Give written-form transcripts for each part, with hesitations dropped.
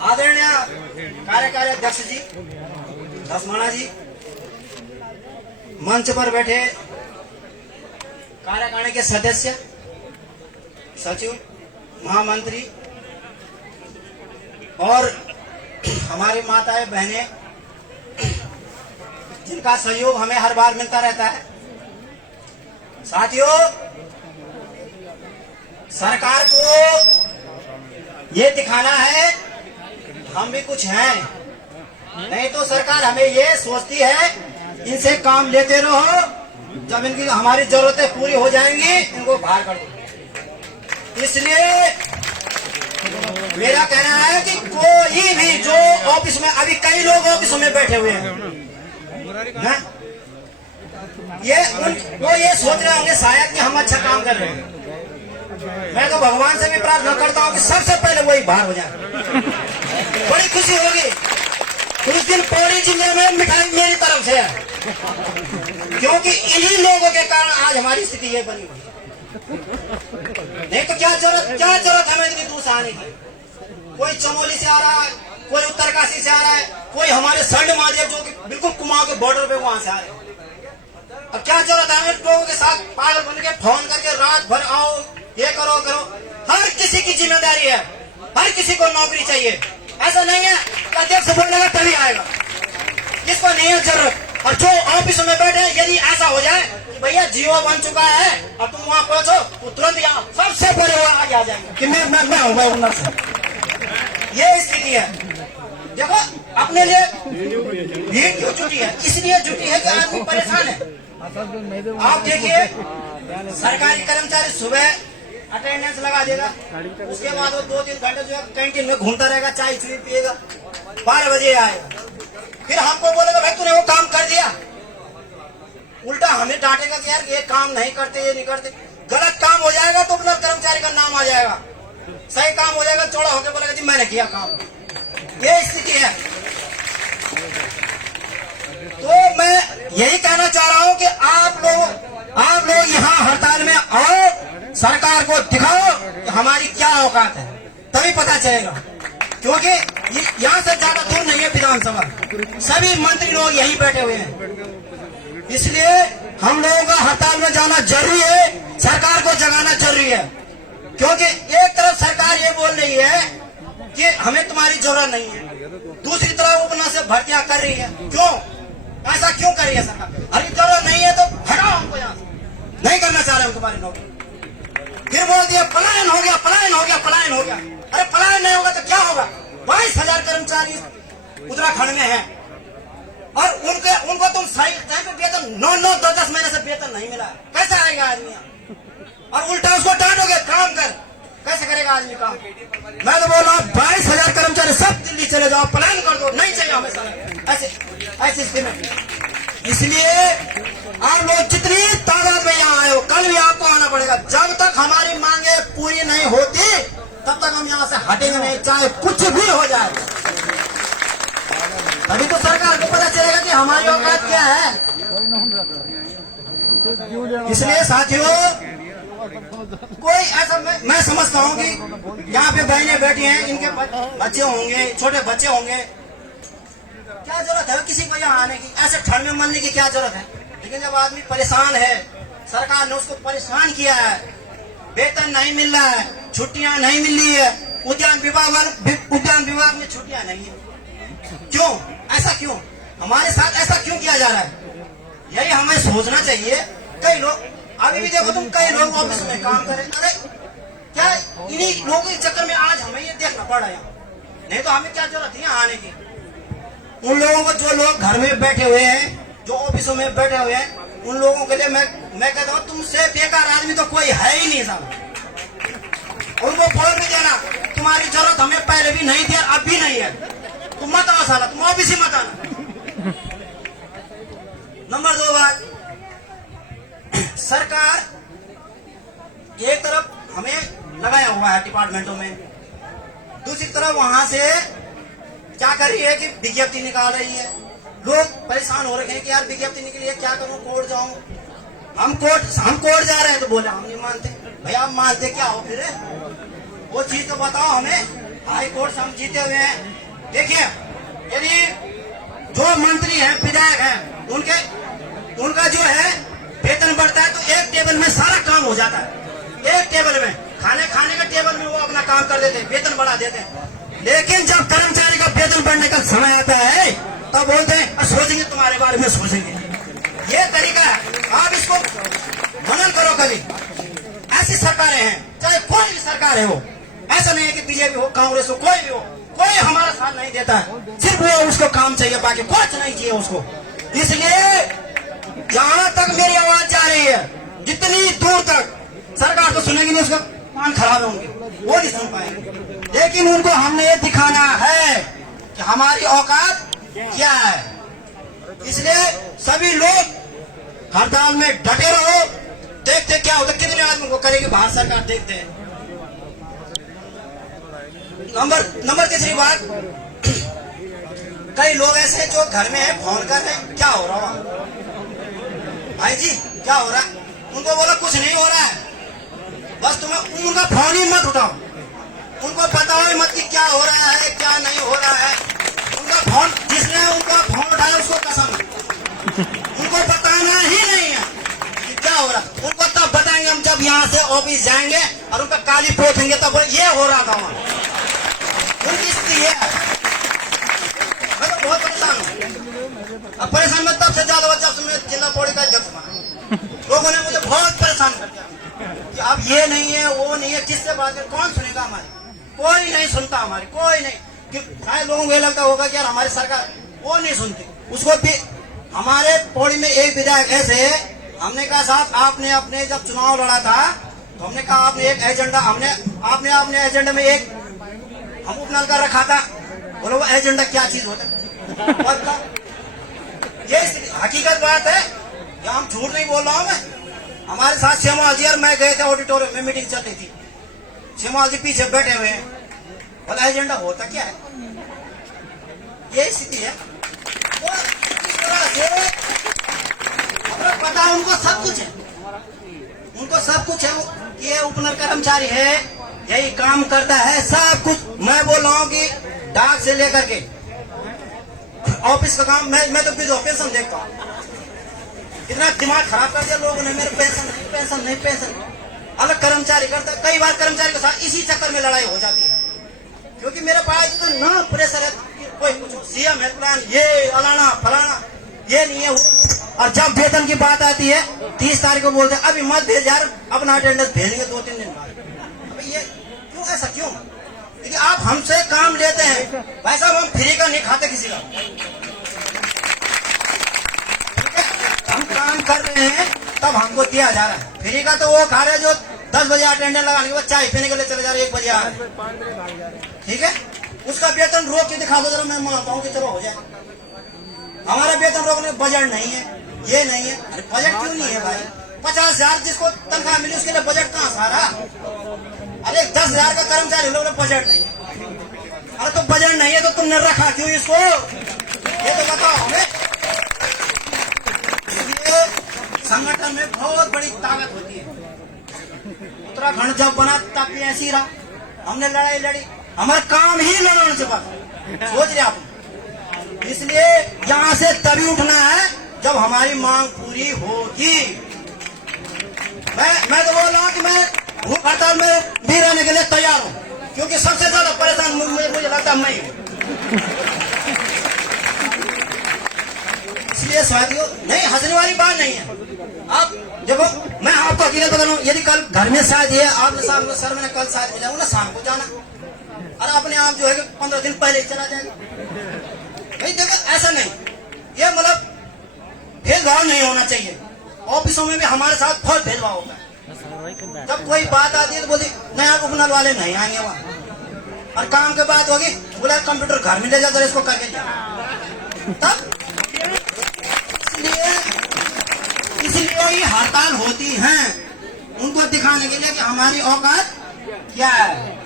आदरणीय कार्यकारी अध्यक्ष जी, धसमाना जी, मंच पर बैठे कार्यकारिणी के सदस्य, सचिव, महामंत्री और हमारी माताएं बहनें, जिनका सहयोग हमें हर बार मिलता रहता है। साथियों, सरकार को ये दिखाना है हम भी कुछ हैं, नहीं तो सरकार हमें ये सोचती है इनसे काम लेते रहो, जब इनकी हमारी जरूरतें पूरी हो जाएंगी इनको बाहर कर दो। इसलिए मेरा कहना है कि कोई भी जो ऑफिस में, अभी कई लोग ऑफिस में बैठे हुए हैं ना, वो ये सोच रहे होंगे शायद कि हम अच्छा काम कर रहे हैं। मैं तो भगवान से भी प्रार्थना करता हूँ कि सबसे पहले वही बाहर हो जाए, बड़ी खुशी होगी। उस दिन पौड़ी जिले में मिठाई मेरी तरफ से है, क्योंकि इन्हीं लोगों के कारण आज हमारी स्थिति ये बनी हुई है। नहीं तो क्या जरूरत हमें इतनी दूर से आने की। कोई चमोली से आ रहा है, कोई उत्तरकाशी से आ रहा है, कोई हमारे संड महादेव जो कि बिल्कुल कुमाऊं के बॉर्डर पे वहां से आ रहे हैं। अब क्या जरूरत है हमें लोगों के साथ पागल बन के फोन करके रात भर आओ, ये करो। हर किसी की जिम्मेदारी है, हर किसी को नौकरी चाहिए। ऐसा नहीं है अध्यक्ष बोलेगा तभी आएगा, जिसको नहीं है जरूरत। और जो ऑफिस में बैठे हैं, यदि ऐसा हो जाए कि भैया जियो बन चुका है और तुम वहां पहुंचो, तो तुरंत यहाँ सबसे पहले वो आगे आ जाएंगे कि मैं हूँ उन्नत से। ये स्थिति है। देखो, अपने लिए भीड़ क्यों जुटी है? इसलिए जुटी है कि आदमी परेशान है। आप देखिए, सरकारी कर्मचारी सुबह अटेंडेंस लगा देगा, उसके बाद वो 2-3 घंटे जो है कैंटीन में घूमता रहेगा, चाय चुई पिएगा, 12 बजे आएगा, फिर हमको बोलेगा भाई तूने वो काम कर दिया। उल्टा हमें डांटेगा कि यार ये काम नहीं करते, ये नहीं करते। गलत काम हो जाएगा तो अपना कर्मचारी का नाम आ जाएगा, सही काम हो जाएगा चौड़ा होकर बोलेगा जी मैंने किया काम। ये स्थिति है। तो मैं यही कहना चाह रहा हूं कि आप लोग यहाँ हड़ताल में आओ, सरकार को दिखाओ कि हमारी क्या औकात है, तभी पता चलेगा। क्योंकि यहाँ से ज्यादा दूर नहीं है विधानसभा, सभी मंत्री लोग यहीं बैठे हुए हैं। इसलिए हम लोगों का हड़ताल में जाना जरूरी है, सरकार को जगाना जरूरी है। क्योंकि एक तरफ सरकार ये बोल रही है कि हमें तुम्हारी जरूरत नहीं है, दूसरी तरफ अपना से भर्तियां कर रही है। क्यों ऐसा क्यों कर रही है सरकार? अरे जरूरत नहीं है तो हटाओ हमको यहाँ से, नहीं करना चाह रहे हम तुम्हारी नौकरी। फिर बोल दिया पलायन हो गया। अरे पलायन नहीं होगा तो क्या होगा? 22,000 कर्मचारी उत्तराखंड में हैं और उनको तुम सही पे वेतन 9-9, 10-10 महीने से वेतन नहीं मिला, कैसे आएगा आदमी? और उल्टा उसको डांटोगे काम कर, कैसे करेगा आदमी काम? मैं तो बोल रहा हूँ 22,000 कर्मचारी सब दिल्ली चले जाओ, पलायन कर दो, नहीं चाहिए हमें ऐसी स्थिति में। इसलिए आप लोग जितनी तादाद में यहाँ आए हो, कल भी आपको आना पड़ेगा। जब तक हमारी मांगे पूरी नहीं होती तब तक हम यहाँ से हटेंगे नहीं, चाहे कुछ भी हो जाए। अभी तो सरकार को पता चलेगा कि हमारी औकात क्या है। इसलिए साथियों, कोई ऐसा मैं समझता हूँ कि यहाँ पे बहनें बैठी हैं, इनके बच्चे होंगे, छोटे बच्चे होंगे, क्या जरूरत है किसी को यहाँ आने की? ऐसे ठंड में मरने की क्या जरूरत है? लेकिन जब आदमी परेशान है, सरकार ने उसको परेशान किया है, वेतन नहीं मिल रहा है, छुट्टियां नहीं मिल रही है, उद्यान विभाग में छुट्टियां नहीं है, क्यों? ऐसा क्यों? हमारे साथ ऐसा क्यों किया जा रहा है? यही हमें सोचना चाहिए। कई लोग अभी भी देखो, तुम कई लोग ऑफिस में काम करें, अरे क्या इन्हीं लोगों के चक्कर में आज हमें ये देखना पड़ रहा है? नहीं तो हमें क्या जरूरत है यहाँ आने की? उन लोगों को, जो लोग घर में बैठे हुए हैं, जो ऑफिसों में बैठे हुए हैं, उन लोगों के लिए मैं कहता हूँ तुमसे बेकार आदमी तो कोई है ही नहीं साहब। उनको बोल भी देना तुम्हारी जरूरत हमें पहले भी नहीं थी और अब भी नहीं है, तुम मत आओ साला, तुम ऑफिस ही मत आना। नंबर 2 बात, सरकार एक तरफ हमें लगाया हुआ है डिपार्टमेंटों में, दूसरी तरफ वहां से क्या कर रही है कि विज्ञप्ति निकाल रही है। लोग परेशान हो रखे हैं कि यार विज्ञप्ति निकली है, क्या करूं, कोर्ट जाऊं। हम कोर्ट जा रहे हैं तो बोले हम नहीं मानते। भैया आप मानते क्या हो फिर? वो चीज तो बताओ हमें। हाई कोर्ट से हम जीते हुए हैं। देखिए, यदि जो मंत्री हैं, विधायक हैं, उनका जो है वेतन बढ़ता है तो एक टेबल में सारा काम हो जाता है। एक टेबल में खाने का टेबल में वो अपना काम कर देते हैं, वेतन बढ़ा देते हैं। लेकिन जब कर्मचारी का वेतन बढ़ने का समय आता है तब बोलते हैं सोचेंगे, तुम्हारे बारे में सोचेंगे। ये तरीका है, आप इसको मनन करो कभी। ऐसी सरकारें हैं, चाहे कोई भी सरकार है वो, ऐसा नहीं है कि बीजेपी हो, कांग्रेस हो, कोई भी हो, कोई हमारा साथ नहीं देता है। सिर्फ वो उसको काम चाहिए, बाकी कुछ नहीं चाहिए उसको। इसलिए जहां तक मेरी आवाज जा रही है, जितनी दूर तक सरकार तो सुनेगी नहीं, उसका कान खराब है उनके, वो नहीं सुन पाएंगे। लेकिन उनको हमने ये दिखाना है कि हमारी औकात क्या है। इसलिए सभी लोग हड़ताल में डटे रहो। देखते क्या होता, कितने आदमी को करेगी भारत सरकार, देखते हैं। नंबर तीसरी बात, कई लोग ऐसे जो घर में है फोन कर रहे हैं, क्या हो रहा है भाई जी, क्या हो रहा है? उनको बोला कुछ नहीं हो रहा है, बस तुम्हें उनका फोन ही मत उठाओ, उनको बताओ ही मत कि क्या हो रहा है क्या नहीं हो रहा है। उनका फोन, जिसने उनका फोन उठाया उसको कसम, उनको बताना ही नहीं है कि क्या हो रहा है। उनको तब बताएंगे हम जब यहाँ से ऑफिस जाएंगे और उनका काली पोतेंगे, तब ये हो रहा था वहाँ। उनकी स्थिति है, मैं तो बहुत परेशान हूँ। अब परेशान में तब से ज्यादा जब से मैं जिला बॉडी का अध्यक्ष बना, लोगों ने मुझे बहुत परेशान कर दिया कि अब ये नहीं है वो नहीं है, किससे बात कर, कौन सुनेगा हमारी? कोई नहीं सुनता हमारी, कोई नहीं। कि शायद लोगों को ये लगता होगा कि यार हमारी सरकार वो नहीं सुनती उसको भी। हमारे पौड़ी में एक विधायक ऐसे है, हमने कहा साहब आपने अपने जब चुनाव लड़ा था तो हमने कहा आपने एक एजेंडा, आपने अपने एजेंडा में एक हम उपनल का रखा था। बोलो वो एजेंडा क्या चीज होता है? ये हकीकत बात है, या हम झूठ नहीं बोल रहा हूँ मैं। हमारे साथ श्यामाल जी और मैं गए थे ऑडिटोरियम में, मीटिंग चल रही थी, श्यामाल जी पीछे बैठे हुए हैं। बोला एजेंडा होता क्या है? ये स्थिति है। वो इस तरह से हमें पता है, उनको सब कुछ है, उनको सब कुछ है। ये उपनल कर्मचारी है, यही काम करता है, सब कुछ। मैं बोल रहा हूँ कि डाक से लेकर के ऑफिस का काम, मैं तो विधवा पेंशन देखता हूँ। इतना दिमाग खराब कर दिया लोगों ने, मेरे पेंशन नहीं। अलग कर्मचारी करता, कई बार कर्मचारी के साथ इसी चक्कर में लड़ाई हो जाती है, क्योंकि मेरे पास इतना प्रेशर है, कोई कुछ सीएम है प्लान, ये अलाना फलाना, ये नहीं है। और जब वेतन की बात आती है 30 तारीख को बोलते हैं अभी मत भेज यार, अपना अटेंडेंस भेजेंगे 2-3 दिन बाद। अभी ये क्यों, ऐसा क्यों? क्योंकि आप हमसे काम लेते हैं भाई साहब, हम फ्री का नहीं खाते किसी का। हम काम कर रहे हैं तब हमको दिया जा रहा है। फ्री का तो वो खा रहे जो 10 बजे अटेंडेंस लगाने के बाद चाय पीने के लिए चले जा रहे 1 बजे आ रहे, ठीक है? उसका वेतन रोक के दिखा दो जरा, मैं मानता हूँ कि चलो हो जाए। हमारा वेतन रोकने बजट नहीं है, ये नहीं है। अरे बजट क्यों नहीं है भाई? 50,000 जिसको तनख्वाह मिली उसके लिए बजट कहाँ सारा? अरे 10,000 का कर्मचारी लोगों ने बजट नहीं है। अरे तो बजट नहीं है तो तुमने रखा क्यों इसको, ये तो बताओ हमें। संगठन में बहुत बड़ी ताकत होती है। उत्तराखंड जब बना तब भी ऐसी रहा, हमने लड़ाई लड़ी, हमारा काम ही लड़ने से बस, सोच रहे आप। इसलिए यहाँ से तभी उठना है जब हमारी मांग पूरी होगी। मैं तो बोल रहा हूँ कि मैं भूख हड़ताल में भी रहने के लिए तैयार हूँ, क्योंकि सबसे ज्यादा परेशान मुझे लगता है मैं ही हूँ। इसलिए साथियों, नहीं हंसने वाली बात नहीं है। आप देखो, मैं आपको अकेले बता रहा हूँ, यदि कल घर में शायद ये आपने साहब सर मैंने कल शायद मिला ना, शाम को जाना, और अपने आप जो है कि 15 दिन पहले ही चला जाएगा। नहीं देखो ऐसा नहीं, ये मतलब भेदभाव नहीं होना चाहिए। ऑफिसों में भी हमारे साथ बहुत भेदभाव होता है। जब कोई बात आती है तो बोलती नहीं आप उपनल वाले नहीं आएंगे वहाँ, और काम के बात होगी बोला कंप्यूटर घर में ले जाकर इसको करके तब। इसलिए ये हड़ताल होती है उनको दिखाने के लिए कि हमारी औकात क्या है।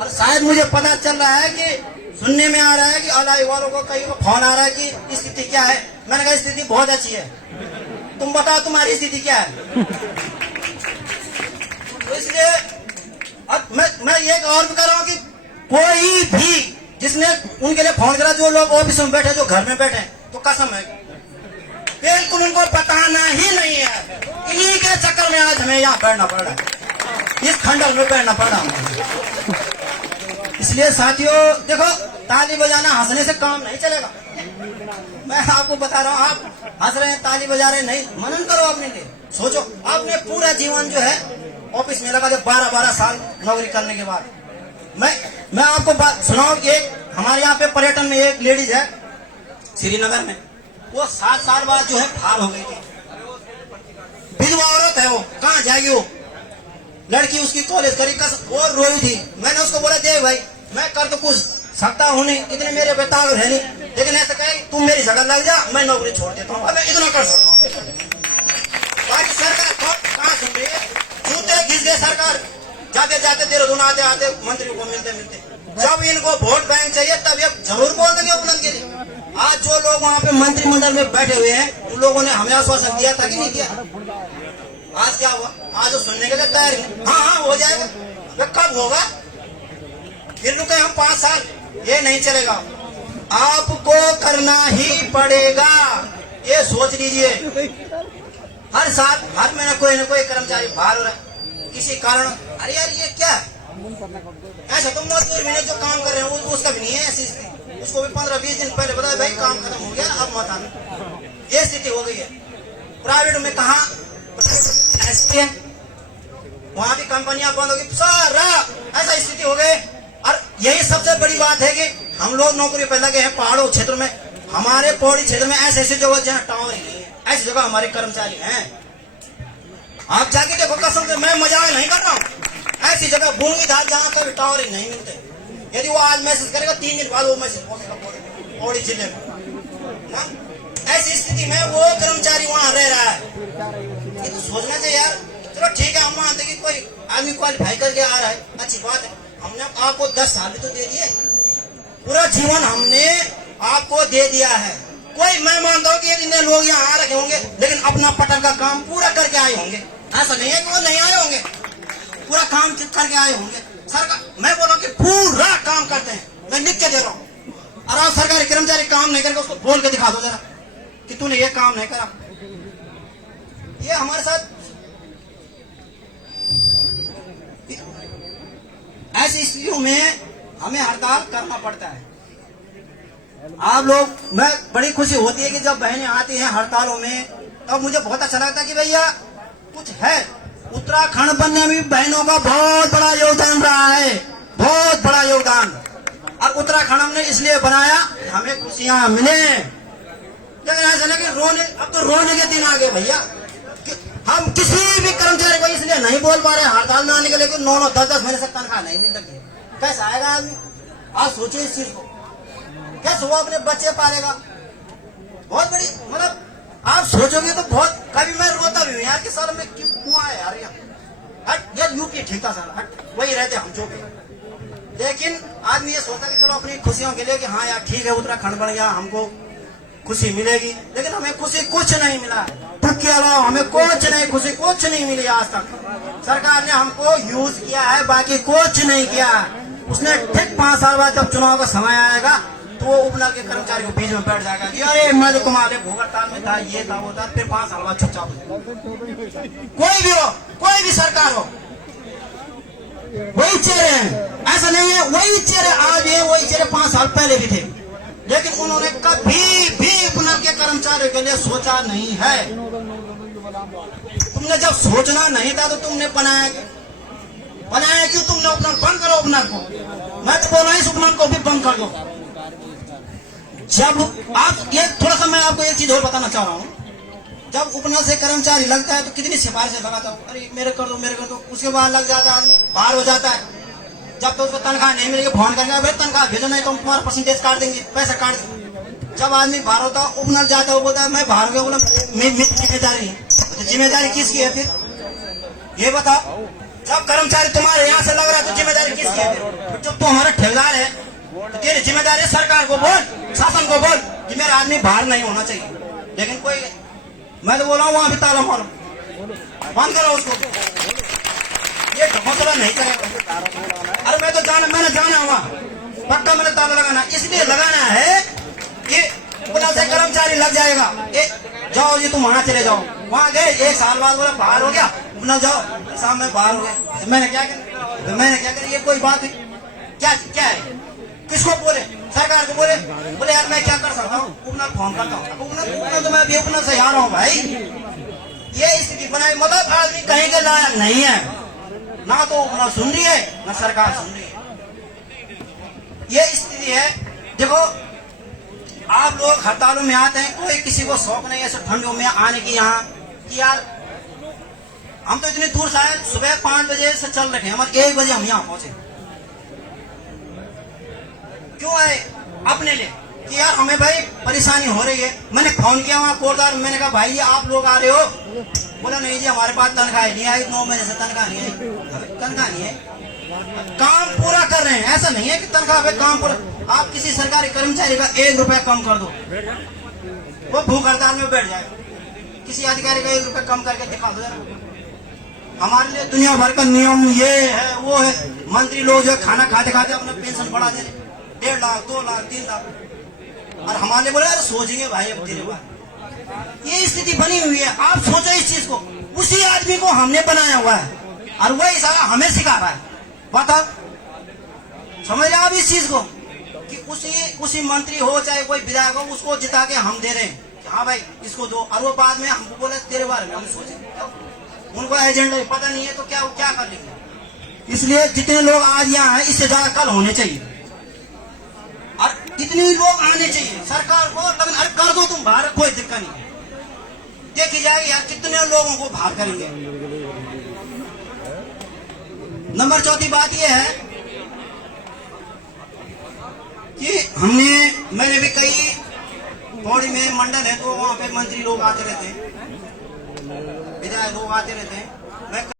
और शायद मुझे पता चल रहा है कि सुनने में आ रहा है कि अलाई वालों को कई फोन आ रहा है कि स्थिति क्या है। मैंने कहा स्थिति बहुत अच्छी है, तुम बताओ तुम्हारी स्थिति क्या है। तो इसलिए अब मैं एक और भी कर रहा हूँ कि कोई भी जिसने उनके लिए फोन करा, जो लोग ऑफिस में बैठे, जो घर में बैठे, तो कसम है बिल्कुल उनको बताना ही नहीं है। इन्हीं के चक्कर में आज हमें यहाँ बैठना पड़ रहा है, इस खंडल में बैठना पड़ रहा है। इसलिए साथियों देखो, ताली बजाना हंसने से काम नहीं चलेगा। मैं आपको बता रहा हूँ, आप हंस रहे हैं, ताली बजा रहे हैं, नहीं, मनन करो अपने लिए, सोचो। आपने पूरा जीवन जो है ऑफिस में लगा दे, 12-12 साल नौकरी करने के बाद। मैं आपको बात सुनाऊं। एक हमारे यहाँ पे पर्यटन में एक लेडीज है श्रीनगर में, वो 7 साल बाद जो है फाल हो गई थी। विधवा औरत है वो, कहाँ जाएगी वो? लड़की उसकी कॉलेज करी, वो रोई थी। मैंने उसको बोला, देख भाई मैं कर तो कुछ सकता हूँ नहीं, इतने मेरे बेताल है नहीं, लेकिन ऐसा कहे तुम मेरी जगह लग जा, मैं नौकरी छोड़ देता हूँ, मैं इतना कर सकता हूँ। बाकी सरकार कहाँ सुन रही है? जूते घिस गए सरकार, जाते जाते देहरादून आते आते मंत्री को मिलते जब इनको वोट बैंक चाहिए तब ये जरूर बोल देंगे उपलब्ध के लिए। आज जो लोग वहाँ पे मंत्रिमंडल में बैठे हुए हैं, उन लोगों ने हमें आश्वासन दिया था कि नहीं दिया? आज क्या हुआ? आज वो सुनने के लिए तैयार नहीं। हाँ हो जाएगा, कब होगा? फिर रुके हम 5 साल, ये नहीं चलेगा, आपको करना ही पड़ेगा। ये सोच लीजिए, हर साल हर महीने कोई न कोई कर्मचारी बाहर हो रहा है किसी कारण। अरे यार ये क्या है? ऐसा तो मजदूर भी जो काम कर रहे हैं उसका भी नहीं है ऐसी स्थिति। उसको भी 15-20 दिन पहले बताया भाई काम खत्म हो गया, अब मत आना। ये स्थिति हो गई है। प्राइवेट में कहा वहां भी कंपनियां बंद होगी, सारा ऐसा स्थिति हो गई। और यही सबसे बड़ी बात है कि हम लोग नौकरी पे लगे हैं पहाड़ों क्षेत्र में। हमारे पौड़ी क्षेत्र में ऐसे ऐसी जगह जहाँ टावर ही नहीं है, ऐसी जगह हमारे कर्मचारी हैं। आप जाके देखो, कसम से मैं मजाक नहीं कर रहा हूँ। ऐसी जगह भूमि धार जहाँ के टावर ही नहीं मिलते। यदि वो आज मैसेज करेगा 3 दिन बाद वो मैसेज पहुंचेगा पौड़ी जिले में। ऐसी स्थिति में वो कर्मचारी वहाँ रह रहा है। ये तो सोचना चाहिए यार। चलो ठीक है, हम मानते कि कोई आदमी क्वालिफाई करके आ रहा है, अच्छी बात है। हमने आपको 10 साल भी तो दे दिए, पूरा जीवन हमने आपको दे दिया है। कोई मैं मानता हूँ कि इतने लोग यहाँ आ रखे होंगे, लेकिन अपना पटल का काम पूरा करके आए होंगे। ऐसा नहीं है कि वो नहीं आए होंगे, पूरा काम करके आए होंगे। सरकार, मैं बोल रहा हूँ कि पूरा काम करते हैं, मैं लिख के दे रहा हूँ। और आप सरकारी कर्मचारी काम नहीं करके उसको बोल के दिखा दो जरा कि तूने ये काम नहीं करा। ये हमारे साथ ऐसी स्थितियों में हमें हड़ताल करना पड़ता है। आप लोग, मैं बड़ी खुशी होती है कि जब बहनें आती हैं हड़तालों में, तब मुझे बहुत अच्छा लगता है कि भैया कुछ है। उत्तराखंड बनने में बहनों का बहुत बड़ा योगदान रहा है, बहुत बड़ा योगदान। और उत्तराखंड हमने इसलिए बनाया हमें खुशियां मिले। लेकिन ऐसा नहीं कि रोने, अब तो रोने के दिन आ गए भैया। हम किसी भी कर्मचारी को इसलिए नहीं बोल पा रहे हड़ताल में आने के लिए, 9-10 महीने से तनख्वाह नहीं मिल रही है। कैसा आएगा आदमी? आप सोचिए इस चीज को, कैसे वो अपने बच्चे पालेगा? बहुत बड़ी, मतलब आप सोचोगे तो बहुत। कभी मैं रोता भी हूँ यार कि सर मैं क्यों आया यार हट, यार यूपी ठीक था सर, हट वही रहते हम जो भी। लेकिन आदमी ये सोचता कि चलो अपनी खुशियों के लिए कि हाँ यार ठीक है उत्तराखंड बन गया, हमको खुशी मिलेगी। लेकिन हमें खुशी कुछ नहीं मिला, के अलावा हमें कुछ नहीं, खुशी कुछ नहीं मिली आज तक। सरकार ने हमको यूज किया है, बाकी कुछ नहीं किया। उसने ठीक 5 साल बाद जब चुनाव का समय आएगा तो वो उपनल के कर्मचारी को बीच में बैठ जाएगा कि अरे मैं तो तुम्हारे भूगतान में था, ये था वो था। फिर 5 साल बाद चुपचाप हो। कोई भी हो, कोई भी सरकार हो, वही चेहरे हैं। ऐसा नहीं है वही चेहरे आज है, वही चेहरे 5 साल पहले भी थे। लेकिन उन्होंने कभी भी उपनल के कर्मचारियों के लिए सोचा नहीं है। तुमने जब सोचना नहीं था तो तुमने बनाया क्यों? तुमने उपनल बंद करो, उपनल को। मैं तो बोल रहा हूँ इस उपनल को भी बंद कर दो। जब आप ये थोड़ा सा, मैं आपको एक चीज और बताना चाह रहा हूँ। जब उपनल से कर्मचारी लगता है तो कितनी सिफारिशें लगाता हूँ, अरे मेरे कर दो। उसके बाद लग जाता है, बाहर हो जाता है। जब तो उसको तनख्वाह नहीं मिलेगी, फोन करके भाई तनख्वाह भेजो, नहीं तो हम तुम्हारा परसेंटेज काट देंगे, पैसा काट देंगे। जब आदमी बाहर होता है, उपनल जाता है, वो बोलता है मैं बाहर गया, बोला जिम्मेदारी है। तो जिम्मेदारी किसकी है फिर ये बताओ? जब कर्मचारी तुम्हारे यहाँ से लग रहा है तो जिम्मेदारी किसकी है फिर? जब तुम्हारा ठेकेदार है तो तेरी जिम्मेदारी सरकार को बोल, शासन को बोल कि मेरा आदमी बाहर नहीं होना चाहिए। लेकिन कोई, मैं तो बोला हूँ वहां भी ताला मारो, बंद करो उसको। ये ढकोसला नहीं करेगा। अरे मैंने जाना वहाँ पक्का, मैंने ताला लगाना, इसलिए लगाना है कि पुलिस से कर्मचारी लग जाएगा। जाओ ये तुम वहाँ चले जाओ। वहाँ गए 1 साल बाद बोला बाहर हो गया, न जाओ साहब मैं बाहर हो गया। मैंने क्या किया, ये कोई बात है क्या? क्या है, किसको बोले? सरकार को बोले यार मैं क्या कर सकता हूँ, उपनल फोन करता हूँ। उपनल तो मैं अभी उपनल से आ रहा हूँ भाई। ये स्थिति बनाई, मतलब आदमी कहीं के लायक नहीं है, ना तो उपनल सुन रही है ना सरकार सुन रही है। ये स्थिति है। देखो आप लोग हड़तालों में आते हैं, कोई किसी को शौक नहीं है ठंडों में आने की यहाँ कि यार हम तो इतनी दूर से आए, सुबह 5 बजे से चल रखे, हमारे 1 बजे हम यहाँ पहुंचे। क्यों आए? अपने लिए कि यार हमें भाई परेशानी हो रही है। मैंने फोन किया वहाँ कोटदार, मैंने कहा भाई ये आप लोग आ रहे हो? बोला नहीं जी हमारे पास तनख्वाह नहीं आई, 9 महीने से तनख्वाह नहीं आई। तनख्वाह नहीं है, काम पूरा कर रहे हैं, ऐसा नहीं है कि तनख्वाह पे काम पूरा। आप किसी सरकारी कर्मचारी का 1 रुपया कम कर दो, वो भूख हड़ताल में बैठ जाए। किसी अधिकारी का 1 रुपया कम करके दिखा दो जरा। हमारे लिए दुनिया भर का नियम ये है वो है। मंत्री लोग जो खाना खाते खाते अपना पेंशन बढ़ा दे 1.5 लाख 2 लाख 3 लाख, और हमारे लिए बोले यार सोचेंगे भाई अब तेरे बाद। ये स्थिति बनी हुई है। आप सोचो इस चीज को, उसी आदमी को हमने बनाया हुआ है और वही सारा हमें सिखा रहा है। बताओ, समझ रहे आप इस चीज को कि उसी मंत्री हो चाहे कोई विधायक हो, उसको जिता के हम दे रहे हैं कि हाँ भाई इसको दो, और वो बाद में हमको बोले तेरे बारे में हम सोचे। उनको एजेंडा पता नहीं है तो क्या कर लेंगे। इसलिए जितने लोग आज यहाँ हैं इससे ज्यादा कल होने चाहिए और इतने लोग आने चाहिए। सरकार को लगन अरे कर दो तुम बाहर, कोई दिक्कत नहीं, देखी जाएगी यार कितने लोगों को बाहर करेंगे। नंबर 4 बात यह है कि मैंने भी कई पौड़ी में मंडल है तो वहाँ पे मंत्री लोग आते रहते हैं, विधायक लोग आते रहते हैं। मैं